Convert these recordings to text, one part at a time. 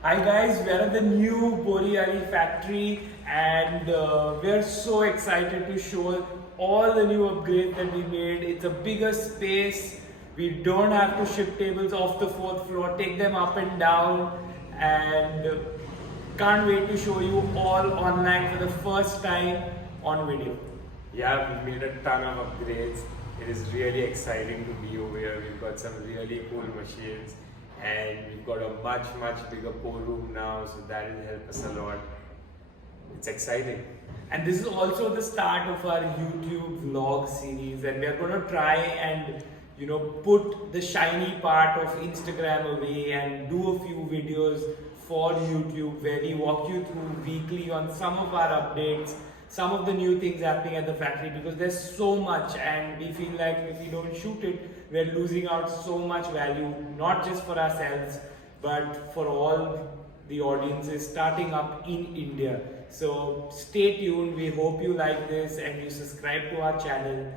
Hi guys, we are at the new Borivali factory and we are so excited to show all the new upgrades that we made. It's a bigger space. We don't have to ship tables off the fourth floor, take them up and down, and can't wait to show you all online for the first time on video. Yeah, we made a ton of upgrades. It is really exciting to be over here. We've got some really cool machines and we've got a much bigger pour room now, so that will help us a lot. It's exciting. And this is also the start of our YouTube vlog series, and we are going to try and put the shiny part of Instagram away and do a few videos for YouTube where we walk you through weekly on some of our updates, some of the new things happening at the factory, because there's so much and we feel like if we don't shoot it, we're losing out so much value, not just for ourselves but for all the audiences starting up in India. So stay tuned. We hope you like this and you subscribe to our channel.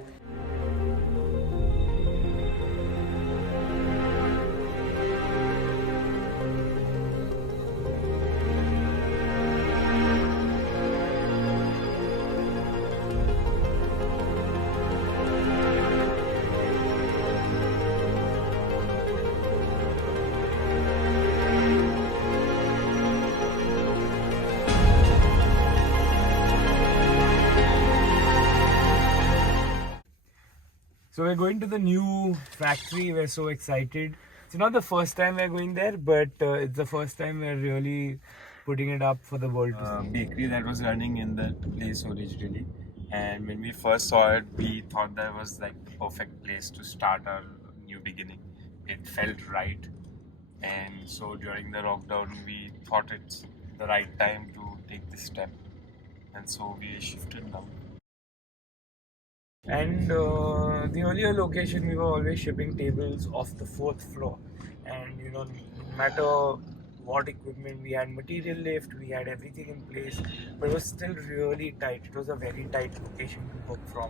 So we're going to the new factory. We're so excited. It's not the first time we're going there, but it's the first time we're really putting it up for the world to see. Bakery that was running in that place originally, and when we first saw it, we thought that was like the perfect place to start our new beginning. It felt right, and so during the lockdown, we thought it's the right time to take this step, and so we shifted now. And the earlier location, we were always shipping tables off the fourth floor. And no matter what equipment we had, material lift, we had everything in place, but it was still really tight. It was a very tight location to work from.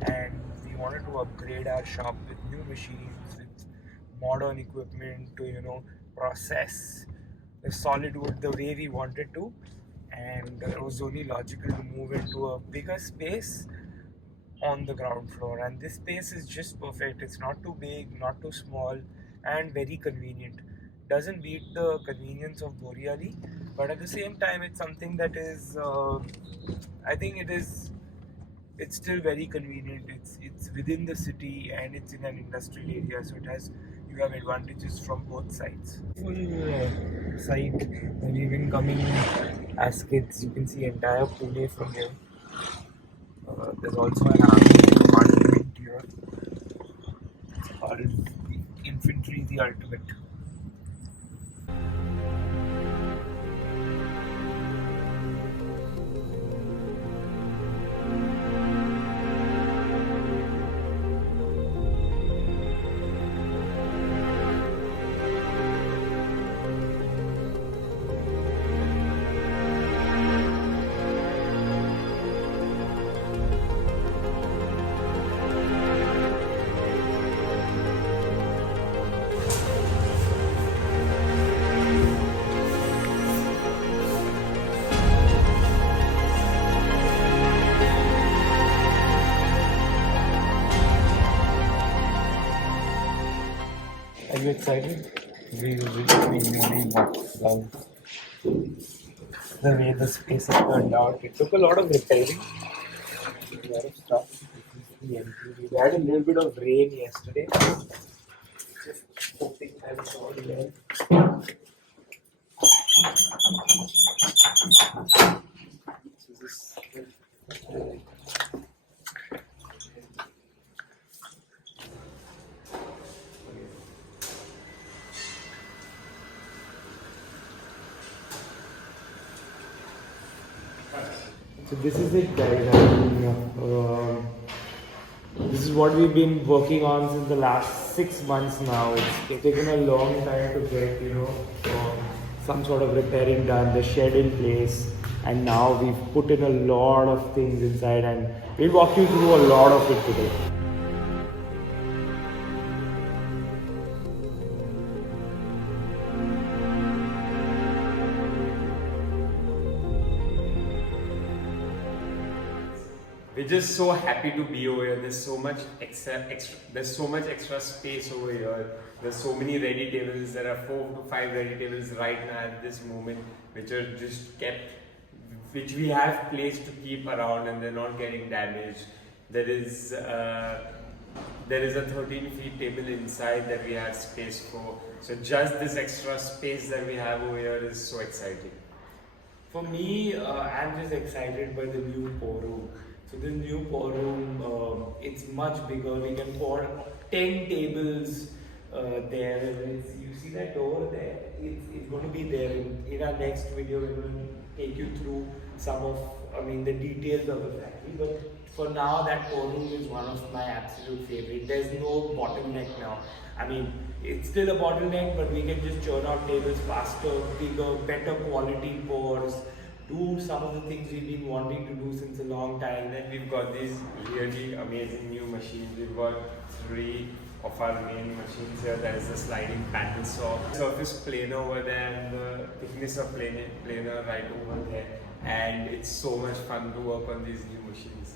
And we wanted to upgrade our shop with new machines, with modern equipment to, process the solid wood the way we wanted to. And it was only logical to move into a bigger space on the ground floor, and this space is just perfect. It's not too big, not too small, and very convenient. Doesn't beat the convenience of Borivali, but at the same time it's something that is I think it's still very convenient. It's within the city and it's in an industrial area, so you have advantages from both sides. Full site. When we've been coming as kids, you can see entire Pune from here. There's also an army department here. It's called Infantry the Ultimate. Are you excited? We really love the way the space has turned out. It took a lot of repairing, a lot of stuff. We had a little bit of rain yesterday. Just hoping that it's all well. So this So this is it, guys. This is what we've been working on since the last 6 months now. It's taken a long time to get, some sort of repairing done, the shed in place, and now we've put in a lot of things inside, and we'll walk you through a lot of it today. we're just so happy to be over here. There's so much extra space over here. There's so many ready tables. There are 4 to 5 ready tables right now at this moment, which are just kept, which we have place to keep around, and they're not getting damaged. There is a 13 feet table inside that we have space for. So just this extra space that we have over here is so exciting. For me, I'm just excited by the new pour room. So this new pour room, it's much bigger. We can pour 10 tables there. You see that door there? It's going to be there. In our next video, we're going to take you through the details of the factory. But for now, that pour room is one of my absolute favorite. There's no bottleneck now. I mean, it's still a bottleneck, but we can just churn out tables faster, bigger, better quality pours, do some of the things we've been wanting to do since a long time. Then we've got these really amazing new machines. We've got 3 of our main machines here. There is the sliding paddle saw, surface planer over there, and the thickness of planer right over there. And it's so much fun to work on these new machines.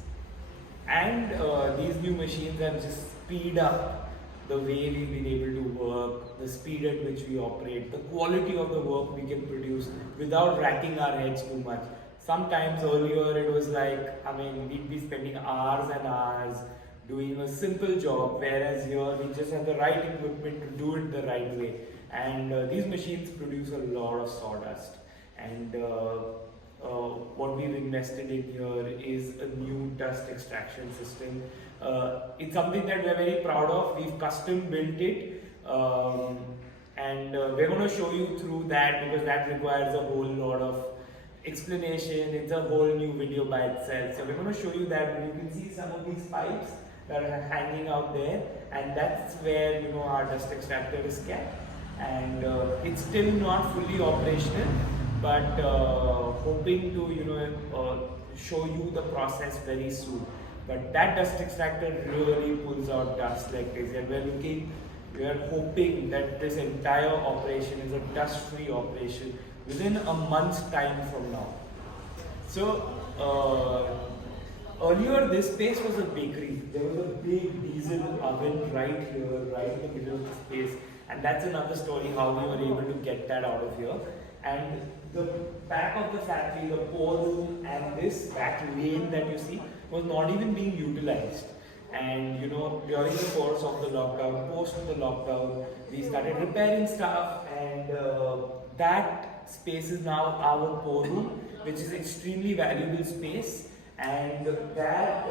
And these new machines have just speed up the way we've been able to work, the speed at which we operate, the quality of the work we can produce without racking our heads too much. Sometimes earlier it was we'd be spending hours and hours doing a simple job, whereas here we just have the right equipment to do it the right way. And these machines produce a lot of sawdust. And what we've invested in here is a new dust extraction system. It's something that we're very proud of. We've custom built it, and we're going to show you through that, because that requires a whole lot of explanation. It's a whole new video by itself. So we're going to show you that. But you can see some of these pipes that are hanging out there, and that's where our dust extractor is kept. And it's still not fully operational, but hoping to show you the process very soon. But that dust extractor really pulls out dust like crazy, and we are hoping that this entire operation is a dust-free operation within a month's time from now. So earlier this space was a bakery. There was a big diesel oven right here, right in the middle of the space, and that's another story how we were able to get that out of here. And the back of the factory, the pour room and this back lane that you see was not even being utilized. And during the course of the lockdown, post the lockdown, we started repairing stuff, and that space is now our pour room, which is extremely valuable space. And that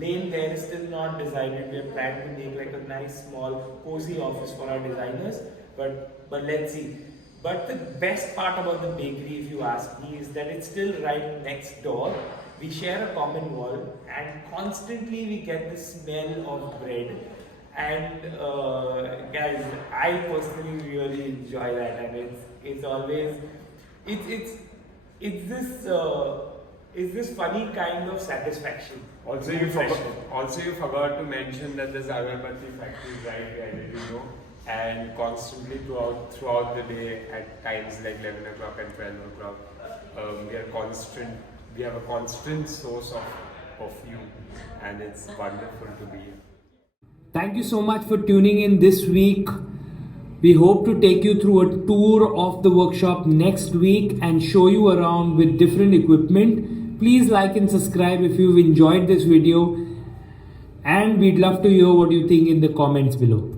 lane there is still not decided. We are planning to make like a nice small cozy office for our designers, but let's see. But the best part about the bakery, if you ask me, is that it's still right next door. We share a common wall, and constantly we get the smell of bread. And guys, I personally really enjoy that, and it's always it's this funny kind of satisfaction. Also, you forgot to mention that there's Agarbatti factory right there, and constantly throughout the day, at times like 11 o'clock and 12 o'clock, we have a constant source of perfume, and it's wonderful to be here. Thank you so much for tuning in this week. We hope to take you through a tour of the workshop next week and show you around with different equipment. Please like and subscribe if you've enjoyed this video, and we'd love to hear what you think in the comments below.